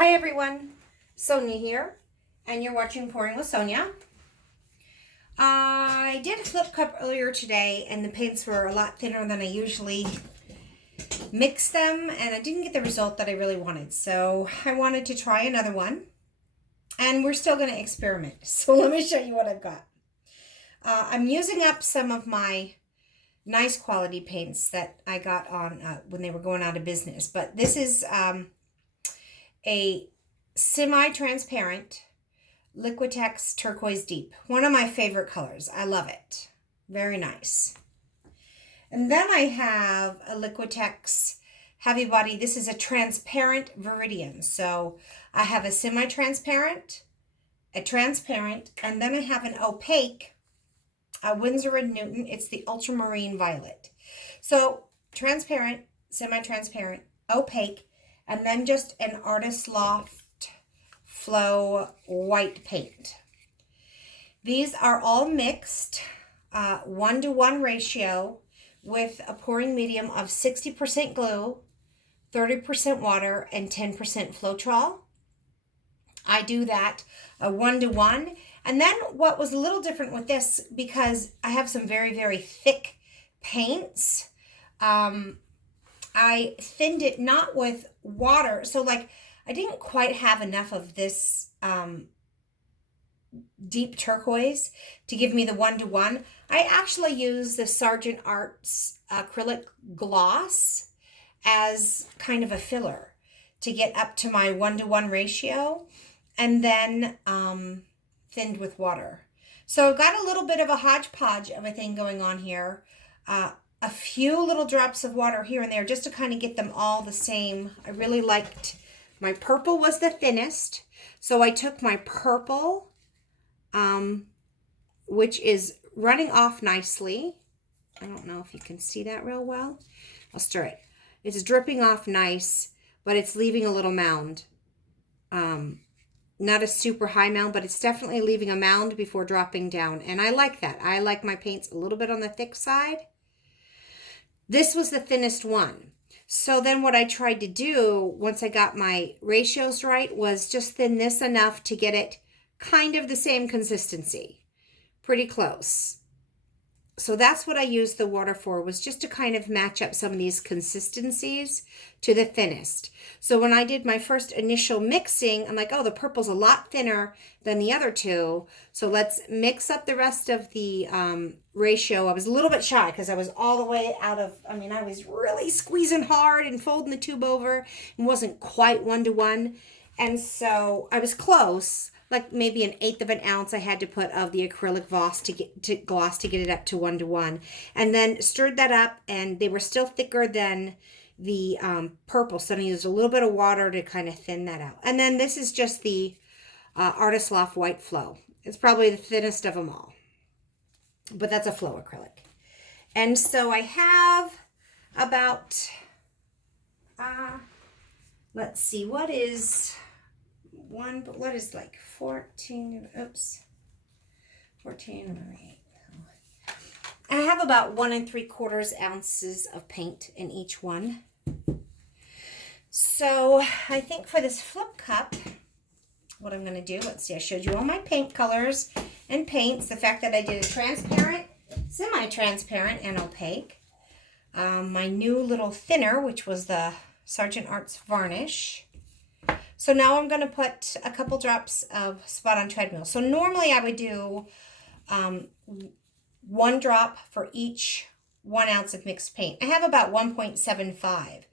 Hi everyone, Sonia here, and you're watching Pouring with Sonia. I did a flip cup earlier today, and the paints were a lot thinner than I usually mix them, and I didn't get the result that I really wanted. So I wanted to try another one, and we're still going to experiment. So let me show you what I've got. I'm using up some of my nice quality paints that I got on when they were going out of business, but this is a semi-transparent Liquitex Turquoise Deep. One of my favorite colors. I love it. Very nice. And then I have a Liquitex Heavy Body. This is a transparent Viridian. So I have a semi-transparent, a transparent, and then I have an opaque, a Windsor and Newton. It's the Ultramarine Violet. So transparent, semi-transparent, opaque, and then just an Artist Loft Flow white paint. These are all mixed 1-to-1 ratio with a pouring medium of 60% glue, 30% water, and 10% Floetral. I do that 1-to-1. And then what was a little different with this, because I have some very, very thick paints, I thinned it not with water. So like I didn't quite have enough of this deep turquoise to give me the 1-to-1. I actually use the Sargent Arts acrylic gloss as kind of a filler to get up to my 1-to-1 ratio, and then thinned with water. So I've got a little bit of a hodgepodge of a thing going on here. A few little drops of water here and there just to kind of get them all the same. I really liked, my purple was the thinnest. So I took my purple, which is running off nicely. I don't know if you can see that real well. I'll stir it. It's dripping off nice, but it's leaving a little mound. Not a super high mound, but it's definitely leaving a mound before dropping down. And I like that. I like my paints a little bit on the thick side. This was the thinnest one. So then what I tried to do once I got my ratios right was just thin this enough to get it kind of the same consistency. Pretty close. So that's what I used the water for, was just to kind of match up some of these consistencies to the thinnest. So when I did my first initial mixing, I'm like, oh, the purple's a lot thinner than the other two. So let's mix up the rest of the ratio. I was a little bit shy because I was all the way out of, I was really squeezing hard and folding the tube over and wasn't quite 1-to-1. And so I was close. Like maybe 1/8 of an ounce I had to put of the acrylic gloss to get it up to 1-to-1, and then stirred that up, and they were still thicker than the purple, so I used a little bit of water to kind of thin that out. And then this is just the Artist Loft White Flow. It's probably the thinnest of them all, but that's a flow acrylic. And so I have about let's see, what is like 14 or 8. I have about 1 3/4 ounces of paint in each one. So I think for this flip cup, what I'm going to do, let's see, I showed you all my paint colors and paints. The fact that I did a transparent, semi-transparent, and opaque. My new little thinner, which was the Sargent Arts varnish. So now I'm going to put a couple drops of Spot on Treadmill. So normally I would do 1 drop for each 1 ounce of mixed paint. I have about 1.75.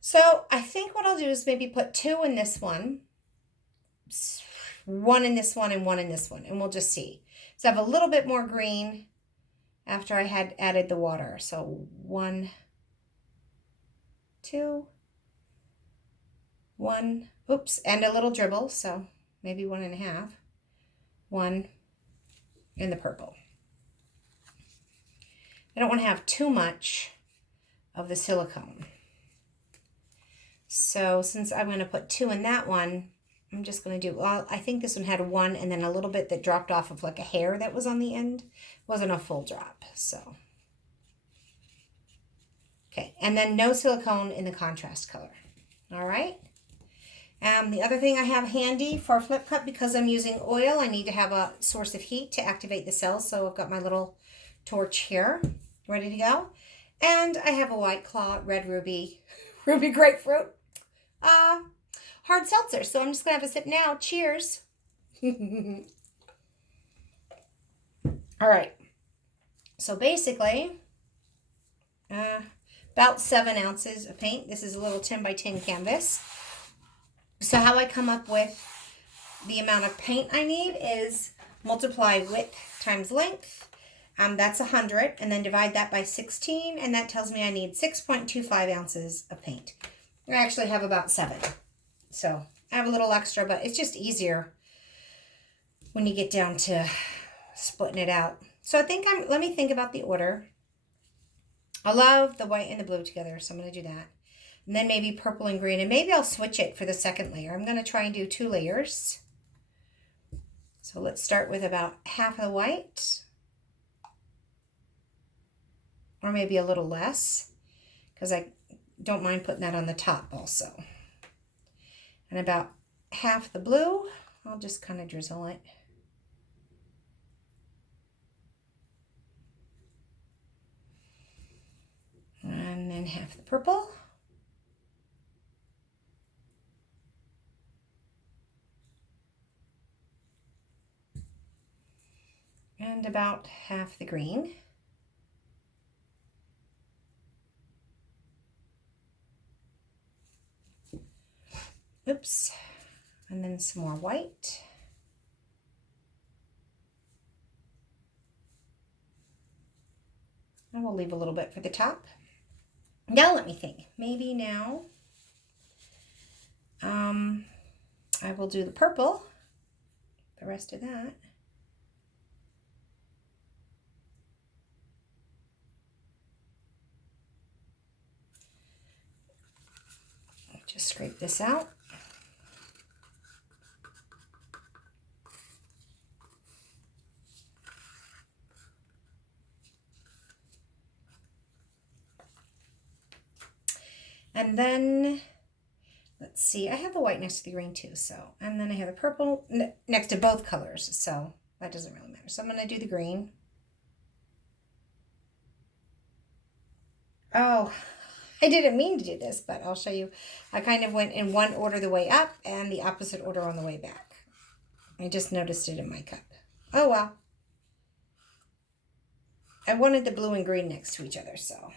So I think what I'll do is maybe put 2 in this one, 1 in this one, and 1 in this one. And we'll just see. So I have a little bit more green after I had added the water. So 1, 2, 1, oops, and a little dribble, so maybe 1.5, 1 in the purple. I don't want to have too much of the silicone. So since I'm going to put 2 in that one, I'm just going to do, well, I think this one had 1 and then a little bit that dropped off of like a hair that was on the end. Wasn't a full drop, so. Okay, and then no silicone in the contrast color. All right. The other thing I have handy for flip cup, because I'm using oil, I need to have a source of heat to activate the cells. So I've got my little torch here ready to go. And I have a White Claw, Red Ruby, Ruby Grapefruit, hard seltzer. So I'm just going to have a sip now. Cheers. All right. So basically, about 7 ounces of paint. This is a little 10 by 10 canvas. So how I come up with the amount of paint I need is multiply width times length. That's 100, and then divide that by 16, and that tells me I need 6.25 ounces of paint. I actually have about 7. So I have a little extra, but it's just easier when you get down to splitting it out. So I think let me think about the order. I love the white and the blue together, so I'm going to do that. And then maybe purple and green, and maybe I'll switch it for the second layer. I'm going to try and do 2 layers. So let's start with about half of the white, or maybe a little less, because I don't mind putting that on the top also. And about half the blue, I'll just kind of drizzle it. And then half the purple. And about half the green. Oops. And then some more white. I will leave a little bit for the top. Now let me think. Maybe now I will do the purple, the rest of that. Just scrape this out. And then, let's see, I have the white next to the green too, so, and then I have the purple next to both colors, so that doesn't really matter. So I'm going to do the green. Oh, I didn't mean to do this, but I'll show you. I kind of went in one order the way up and the opposite order on the way back. I just noticed it in my cup. Oh, well. I wanted the blue and green next to each other, so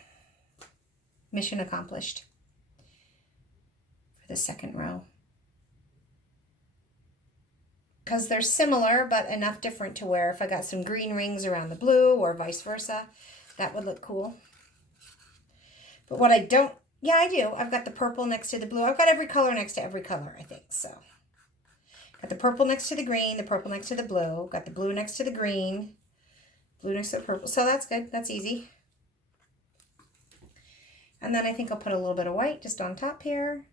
mission accomplished for the second row. Because they're similar, but enough different to where if I got some green rings around the blue or vice versa, that would look cool. But what I don't, yeah, I do. I've got the purple next to the blue. I've got every color next to every color, I think, so. Got the purple next to the green, the purple next to the blue. Got the blue next to the green, blue next to the purple. So that's good. That's easy. And then I think I'll put a little bit of white just on top here.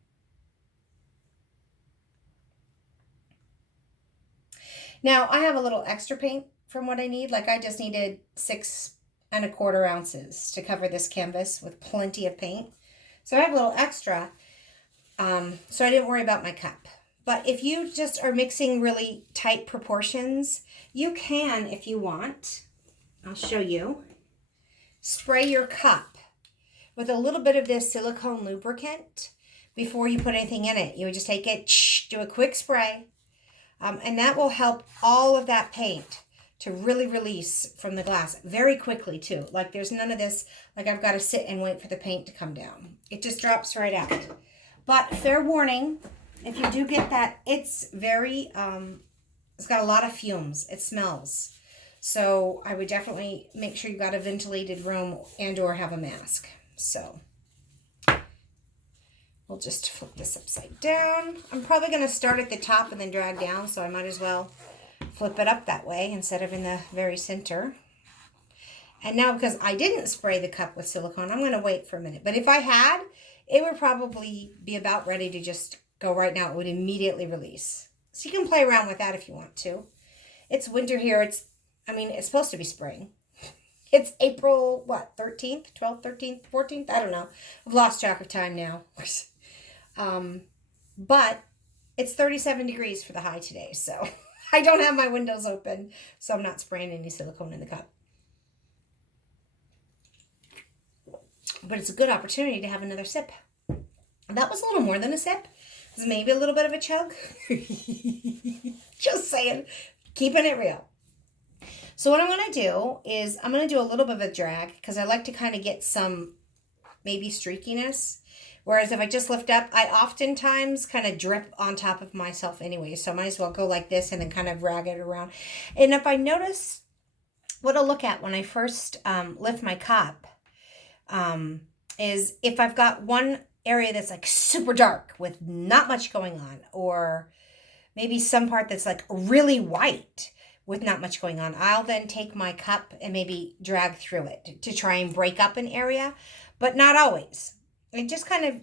Now, I have a little extra paint from what I need. Like I just needed 6 1/4 ounces to cover this canvas with plenty of paint. So I have a little extra, so I didn't worry about my cup. But if you just are mixing really tight proportions, you can, if you want, I'll show you, spray your cup with a little bit of this silicone lubricant before you put anything in it. You would just take it, do a quick spray, and that will help all of that paint to really release from the glass very quickly too. Like there's none of this, like I've got to sit and wait for the paint to come down. It just drops right out. But fair warning, if you do get that, it's very, it's got a lot of fumes. It smells. So I would definitely make sure you got a ventilated room and or have a mask. So we'll just flip this upside down. I'm probably going to start at the top and then drag down, so I might as well flip it up that way instead of in the very center. And now because I didn't spray the cup with silicone, I'm going to wait for a minute. But if I had, it would probably be about ready to just go right now. It would immediately release. So you can play around with that if you want to. It's winter here. It's supposed to be spring. It's April, 13th, 12th, 13th, 14th? I don't know. I've lost track of time now. But it's 37 degrees for the high today, so I don't have my windows open, so I'm not spraying any silicone in the cup. But it's a good opportunity to have another sip. That was a little more than a sip. It was maybe a little bit of a chug. Just saying, keeping it real. So what I'm going to do is I'm going to do a little bit of a drag because I like to kind of get some maybe streakiness. Whereas if I just lift up, I oftentimes kind of drip on top of myself anyway. So I might as well go like this and then kind of drag it around. And if I notice, what I'll look at when I first lift my cup is if I've got one area that's like super dark with not much going on, or maybe some part that's like really white with not much going on, I'll then take my cup and maybe drag through it to try and break up an area, but not always. It just kind of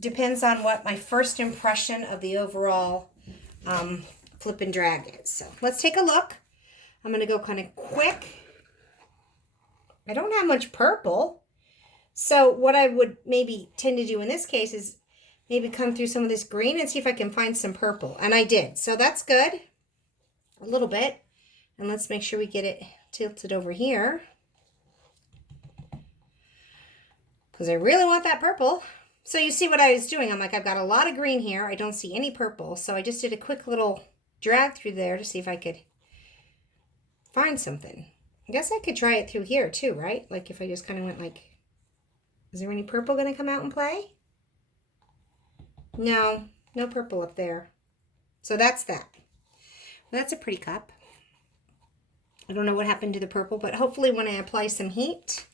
depends on what my first impression of the overall flip and drag is. So let's take a look. I'm going to go kind of quick. I don't have much purple. So what I would maybe tend to do in this case is maybe come through some of this green and see if I can find some purple. And I did. So that's good. A little bit. And let's make sure we get it tilted over here, because I really want that purple. So you see what I was doing. I'm like, I've got a lot of green here. I don't see any purple. So I just did a quick little drag through there to see if I could find something. I guess I could try it through here too, right? Like if I just kind of went like, is there any purple going to come out and play? No, no purple up there. So that's that. That's a pretty cup. I don't know what happened to the purple, but hopefully when I apply some heat,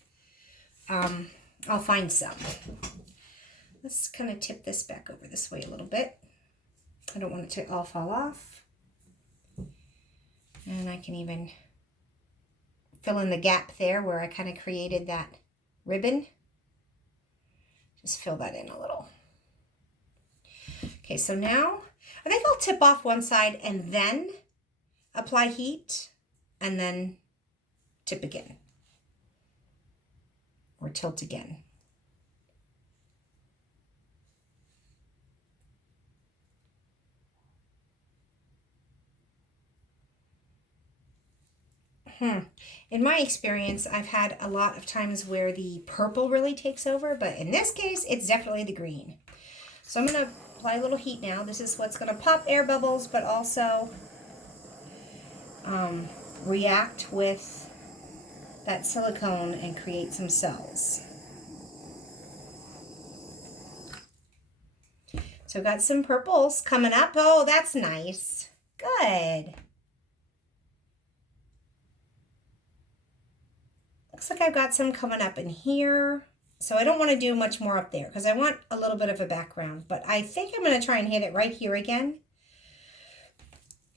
I'll find some. Let's kind of tip this back over this way a little bit. I don't want it to all fall off. And I can even fill in the gap there where I kind of created that ribbon. Just fill that in a little. Okay, so now I think I'll tip off one side and then apply heat and then tip again or tilt again. In my experience, I've had a lot of times where the purple really takes over, but in this case, it's definitely the green. So I'm going to apply a little heat now. This is what's going to pop air bubbles, but also react with that silicone and create some cells. So I've got some purples coming up. Oh, that's nice. Good. Looks like I've got some coming up in here. So I don't want to do much more up there because I want a little bit of a background, but I think I'm going to try and hit it right here again.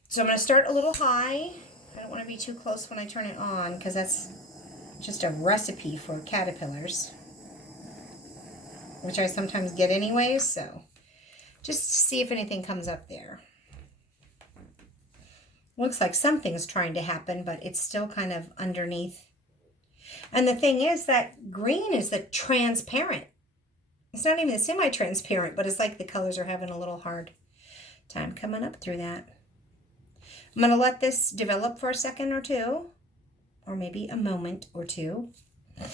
So I'm going to start a little high. I don't want to be too close when I turn it on because that's just a recipe for caterpillars, which I sometimes get anyways. So just to see if anything comes up there. Looks like something's trying to happen, but it's still kind of underneath. And the thing is that green is the transparent. It's not even the semi-transparent, but it's like the colors are having a little hard time coming up through that. I'm going to let this develop for a second or two, or maybe a moment or two. I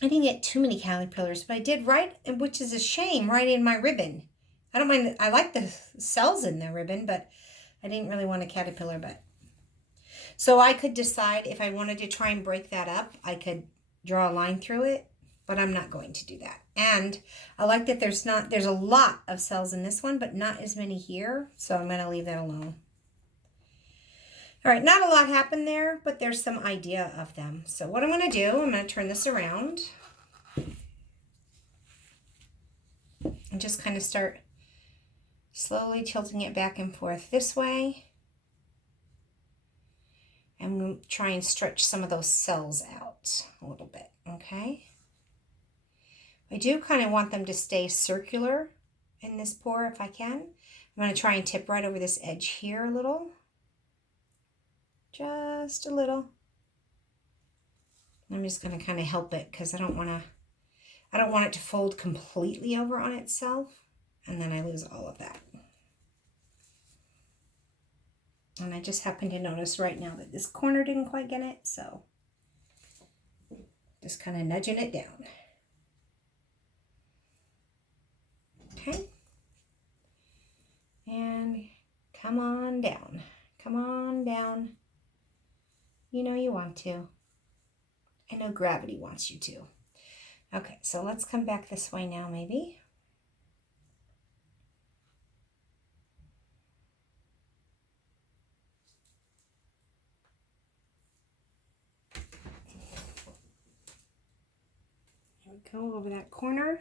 didn't get too many caterpillars, but I did right, which is a shame, right in my ribbon. I don't mind, I like the cells in the ribbon, but I didn't really want a caterpillar, but. So I could decide if I wanted to try and break that up, I could draw a line through it, but I'm not going to do that. And I like that there's a lot of cells in this one, but not as many here. So I'm going to leave that alone. All right, not a lot happened there, but there's some idea of them. So what I'm going to do, I'm going to turn this around and just kind of start slowly tilting it back and forth this way. And we'll try and stretch some of those cells out a little bit, okay? I do kind of want them to stay circular in this pour if I can. I'm going to try and tip right over this edge here a little. Just a little. I'm just going to kind of help it because I don't want to, I don't want it to fold completely over on itself, and then I lose all of that. And I just happened to notice right now that this corner didn't quite get it, so just kind of nudging it down. Okay. And come on down. Come on down. You know you want to. I know gravity wants you to. Okay, so let's come back this way now, maybe. Here we go over that corner.